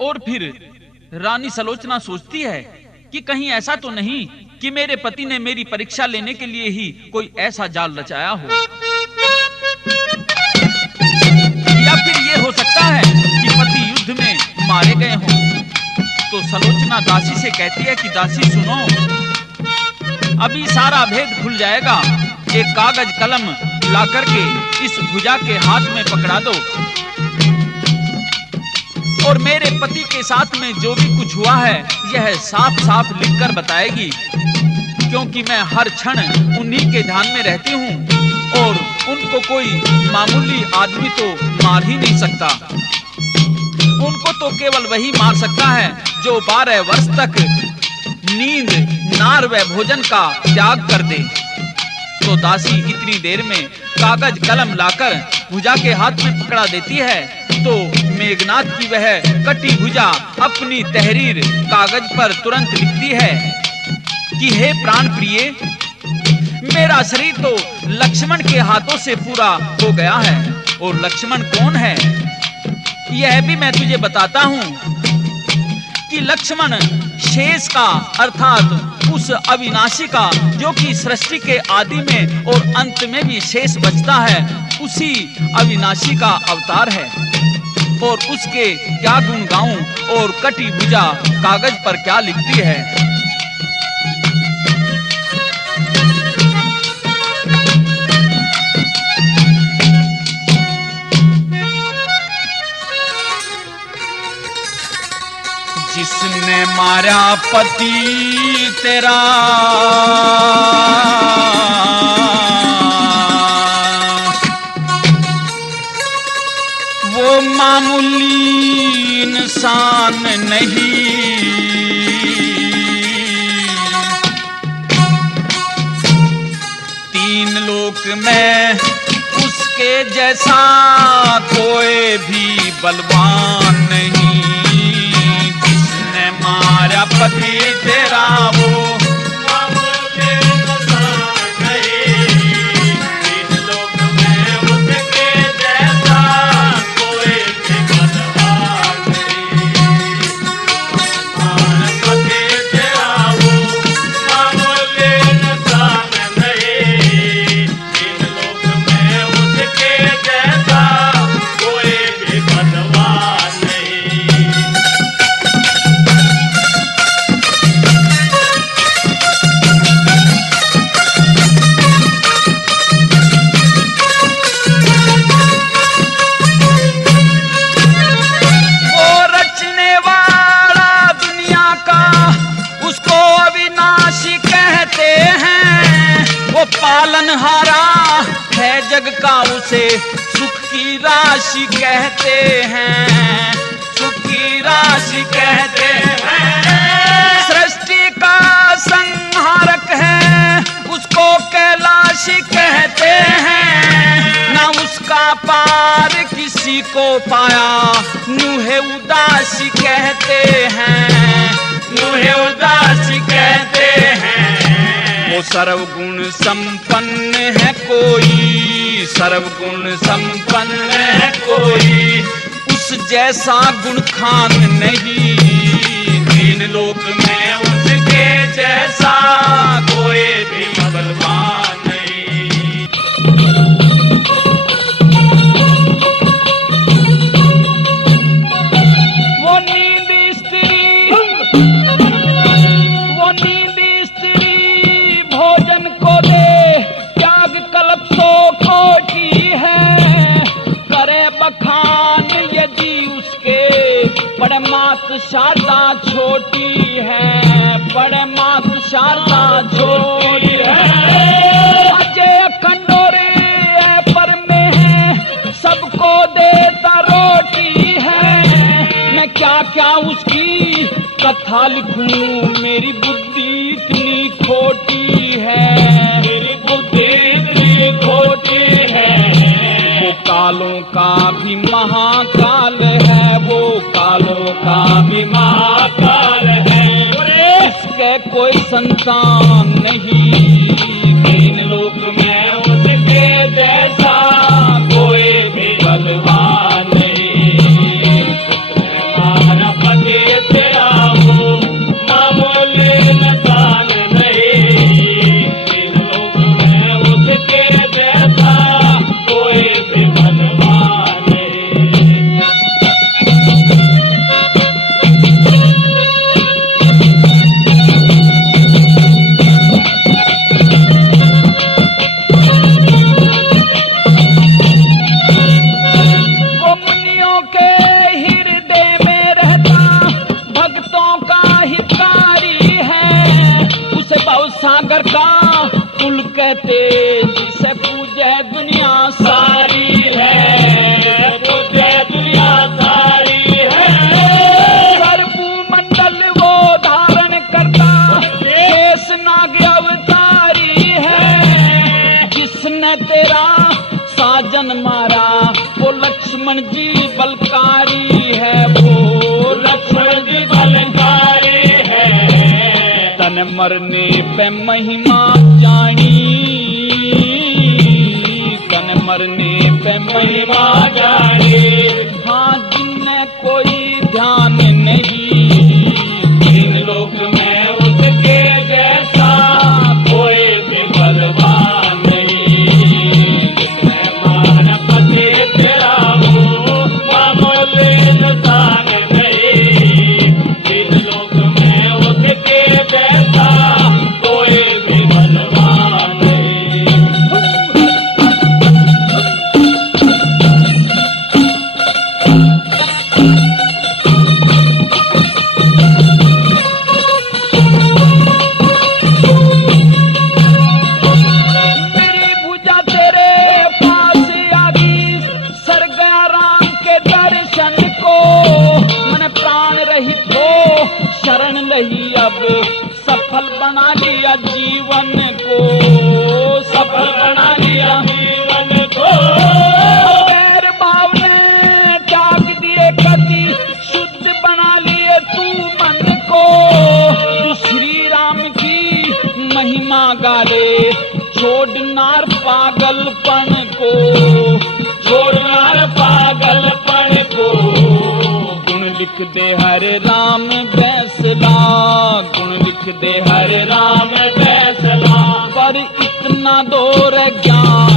और फिर रानी सलोचना सोचती है कि कहीं ऐसा तो नहीं कि मेरे पति ने मेरी परीक्षा लेने के लिए ही कोई ऐसा जाल रचाया हो, या फिर ये हो सकता है कि पति युद्ध में मारे गए हों। तो सलोचना दासी से कहती है कि दासी सुनो, अभी सारा भेद खुल जाएगा। एक कागज कलम ला करके इस भुजा के हाथ में पकड़ा दो और मेरे पति के साथ में जो भी कुछ हुआ है यह साफ साफ लिखकर बताएगी, क्योंकि मैं हर क्षण उन्हीं के ध्यान में रहती हूँ और उनको कोई मामूली आदमी तो मार ही नहीं सकता। उनको तो केवल वही मार सकता है जो 12 वर्ष तक नींद, नार व भोजन का त्याग कर दे। तो दासी इतनी देर में कागज कलम लाकर भुजा के हाथ में पकड़ा देती है। तो मेघनाथ की वह कटी भुजा अपनी तहरीर कागज पर तुरंत लिखती है कि हे प्राण प्रिय, मेरा शरीर तो लक्ष्मण के हाथों से पूरा हो गया है। और लक्ष्मण कौन है यह भी मैं तुझे बताता हूँ कि लक्ष्मण शेष का अर्थात उस अविनाशी का जो कि सृष्टि के आदि में और अंत में भी शेष बचता है, उसी अविनाशी का अवतार है। और उसके क्या गुण गाऊं और कटी भुजा कागज पर क्या लिखती है। जिसने मारा पति तेरा वो मामूली इंसान नहीं, 3 लोक में उसके जैसा कोई भी बलवान नहीं। जिसने मारा पति तेरा वो पालनहारा है जग का, उसे सुख की राशि कहते हैं, सुख की राशि कहते हैं। सृष्टि का संहारक है उसको कैलाशी कहते हैं। ना उसका पार किसी को पाया नूहे उदासी कहते हैं, नूहे उदासी कहते हैं। वो सर्वगुण संपन्न है कोई, सर्वगुण संपन्न है कोई, उस जैसा गुण खान नहीं। 3 लोक में उसके जैसा कोई भी बलवान नहीं। वो नींद स्त्री, वो नींद स्त्री भोजन को दे, त्याग कल्प सो कोटि है। करे बखान यदि उसके, बड़े मात शारदा छोटी है, बड़े मात शारदा छोटी है। अजय अखंडोरे पर में है, सबको देता रोटी है। मैं क्या क्या उसकी कथा लिखूं, मेरी बुद्धि इतनी खोटी है, मेरी बुद्धि इतनी खोटी है। वो कालों का भी महाकाल है, वो कालों का भी महाकाल है। इसके कोई संतान नहीं, 3 लोक में उसके जैसा कोई भी बलवान नहीं। का कुल कहते जिसे पूजे दुनिया सारी है, पूजे दुनिया सारी है। सर्वमंडल वो धारण करता शेष नाग अवतारी है। जिसने तेरा साजन मारा वो लक्ष्मण जी बलकारी है, वो लक्ष्मण जी बलकारी है। तन मरने पे महिमा जानी, तन मरने पे महिमा जानी। हाँ जिन्हें कोई ध्यान नहीं, इन लोक में उसके जैसा कोई भी बलवान नहीं। मैं मानपति तेरा हूँ, मामूली इंसान नहीं। इन लोक में उसके जैसा कोई भी बलवान नहीं। मेरी भुजा तेरे पास आ गई, सर गया राम के दर्शन को। मन प्राण रहित हो शरण लही, अब सफल बना लिया जीवन को, सफल बना लिया जीवन को। गैर भाव ने त्याग दिए गति, शुद्ध बना लिए तू मन को। तू श्री राम की महिमा गाले, छोड़नार पागलपन को, छोड़नार पागलपन को। गुण लिख दे हरे राम फैसला, गुण लिख दे हरे राम फैसला। पर इतना दौर ज्ञान